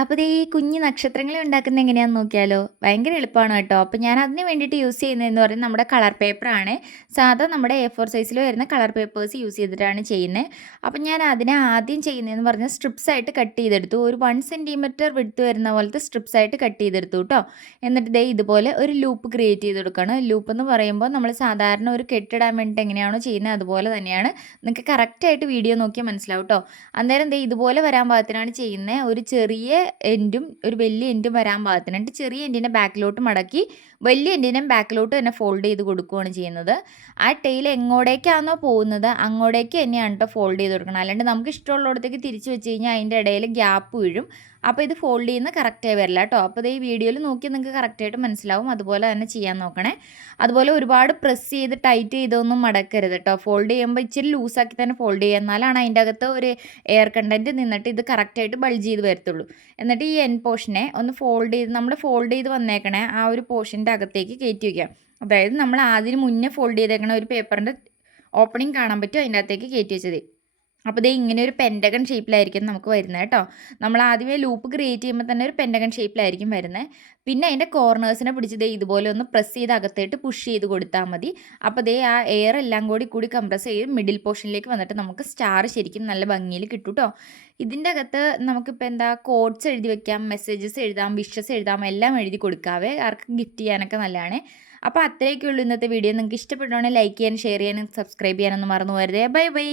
അപ്പോൾ ദേ ഈ കുഞ്ഞു നക്ഷത്രങ്ങളെ ഉണ്ടാക്കുന്നത് എങ്ങനെയാണെന്ന് നോക്കിയാലോ? ഭയങ്കര എളുപ്പമാണ് കേട്ടോ. അപ്പോൾ ഞാൻ അതിന് വേണ്ടിയിട്ട് യൂസ് ചെയ്യുന്നതെന്ന് പറയുന്നത് നമ്മുടെ കളർ പേപ്പറാണ്. സാധാ നമ്മുടെ A4 സൈസിൽ വരുന്ന കളർ പേപ്പേഴ്സ് യൂസ് ചെയ്തിട്ടാണ് ചെയ്യുന്നത്. അപ്പോൾ ഞാൻ അതിനെ ആദ്യം ചെയ്യുന്നതെന്ന് പറഞ്ഞാൽ സ്ട്രിപ്സ് ആയിട്ട് കട്ട് ചെയ്തെടുത്തു. ഒരു 1 സെൻറ്റിമീറ്റർ വിഡ്ത്ത് വരുന്ന പോലത്തെ സ്ട്രിപ്സ് ആയിട്ട് കട്ട് ചെയ്തെടുത്തു കേട്ടോ. എന്നിട്ട് ദേ ഇതുപോലെ ഒരു ലൂപ്പ് ക്രിയേറ്റ് ചെയ്ത് കൊടുക്കണം. ലൂപ്പ് എന്ന് പറയുമ്പോൾ നമ്മൾ സാധാരണ ഒരു കെട്ടിടാൻ വേണ്ടിയിട്ട് എങ്ങനെയാണോ ചെയ്യുന്നത് അതുപോലെ തന്നെയാണ്. നിങ്ങൾക്ക് കറക്റ്റായിട്ട് വീഡിയോ നോക്കിയാൽ മനസ്സിലാവും കേട്ടോ. അന്നേരം ദേ ഇതുപോലെ വരാൻ പാകത്തിനാണ് ചെയ്യുന്നത്. ഒരു ചെറിയ എൻഡും ഒരു വലിയ എൻഡും വരാൻ പാകത്തിന്. എന്നിട്ട് ചെറിയ എൻഡിനെ ബാക്കിലോട്ട് മടക്കി വലിയ എൻഡിനെ ബാക്കിലോട്ട് തന്നെ ഫോൾഡ് ചെയ്ത് കൊടുക്കുകയാണ് ചെയ്യുന്നത്. ആ ടെയിൽ എങ്ങോട്ടേക്കാണോ പോകുന്നത് അങ്ങോട്ടേക്ക് തന്നെയാണ് കേട്ടോ ഫോൾഡ് ചെയ്ത് കൊടുക്കണം. അല്ലാണ്ട് നമുക്ക് ഇഷ്ടമുള്ളിടത്തേക്ക് തിരിച്ച് വെച്ച് കഴിഞ്ഞാൽ അതിൻ്റെ ഇടയിൽ ഗ്യാപ്പ് വീഴും. അപ്പോൾ ഇത് ഫോൾഡ് ചെയ്യുന്നത് കറക്റ്റായി വരില്ല കേട്ടോ. അപ്പോൾ ഇത് ഈ വീഡിയോയിൽ നോക്കി നിങ്ങൾക്ക് കറക്റ്റായിട്ട് മനസ്സിലാവും. അതുപോലെ തന്നെ ചെയ്യാൻ നോക്കണേ. അതുപോലെ ഒരുപാട് പ്രസ് ചെയ്ത് ടൈറ്റ് ചെയ്തൊന്നും മടക്കരുത് കേട്ടോ. ഫോൾഡ് ചെയ്യുമ്പോൾ ഇച്ചിരി ലൂസാക്കി തന്നെ ഫോൾഡ് ചെയ്യുക. എന്നാലാണ് അതിൻ്റെ അകത്ത് ഒരു എയർ കണ്ടൻറ്റ് നിന്നിട്ട് ഇത് കറക്റ്റായിട്ട് ബൾജ് ചെയ്ത് വരത്തുള്ളൂ. എന്നിട്ട് ഈ എൻ പോർഷനെ ഒന്ന് ഫോൾഡ് ചെയ്ത് നമ്മൾ ഫോൾഡ് ചെയ്ത് വന്നേക്കണേ ആ ഒരു പോർഷൻ്റെ അകത്തേക്ക് കയറ്റി വയ്ക്കാം. അതായത് നമ്മൾ ആദ്യം മുന്നേ ഫോൾഡ് ചെയ്തേക്കണ ഒരു പേപ്പറിൻ്റെ ഓപ്പണിംഗ് കാണാൻ പറ്റും, അതിൻ്റെ അകത്തേക്ക് കയറ്റി വെച്ചത്. അപ്പോൾ ദേ ഇങ്ങനെ ഒരു പെൻറ്റഗൺ ഷേപ്പിലായിരിക്കും നമുക്ക് വരുന്നത് കേട്ടോ. നമ്മൾ ആദ്യമേ ലൂപ്പ് ക്രിയേറ്റ് ചെയ്യുമ്പോൾ തന്നെ ഒരു പെൻറ്റഗൺ ഷേപ്പിലായിരിക്കും വരുന്നത്. പിന്നെ അതിൻ്റെ കോർണേഴ്സിനെ പിടിച്ച് ദേ ഇതുപോലെ ഒന്ന് പ്രസ് ചെയ്ത് അകത്തേട്ട് പുഷ് ചെയ്ത് കൊടുത്താൽ മതി. അപ്പോൾ ദേ ആ എയർ എല്ലാം കൂടി കംപ്രസ് ചെയ്ത് മിഡിൽ പോർഷനിലേക്ക് വന്നിട്ട് നമുക്ക് സ്റ്റാർ ശരിക്കും നല്ല ഭംഗിയിൽ കിട്ടും കേട്ടോ. ഇതിൻ്റെ അകത്ത് നമുക്കിപ്പോൾ എന്താ കോഡ്സ് എഴുതി വെക്കാം, മെസ്സേജസ് എഴുതാം, വിഷസ് എഴുതാം, എല്ലാം എഴുതി കൊടുക്കാവേ. ആർക്കും ഗിഫ്റ്റ് ചെയ്യാനൊക്കെ നല്ലതാണ്. അപ്പോൾ അത്രയൊക്കെ ഉള്ളൂ ഇന്നത്തെ വീഡിയോ. നിങ്ങൾക്ക് ഇഷ്ടപ്പെടുവാണെങ്കിൽ ലൈക്ക് ചെയ്യാനും ഷെയർ ചെയ്യാനും സബ്സ്ക്രൈബ് ചെയ്യാനൊന്നും മറന്നു പോകരുതേ. Bye by.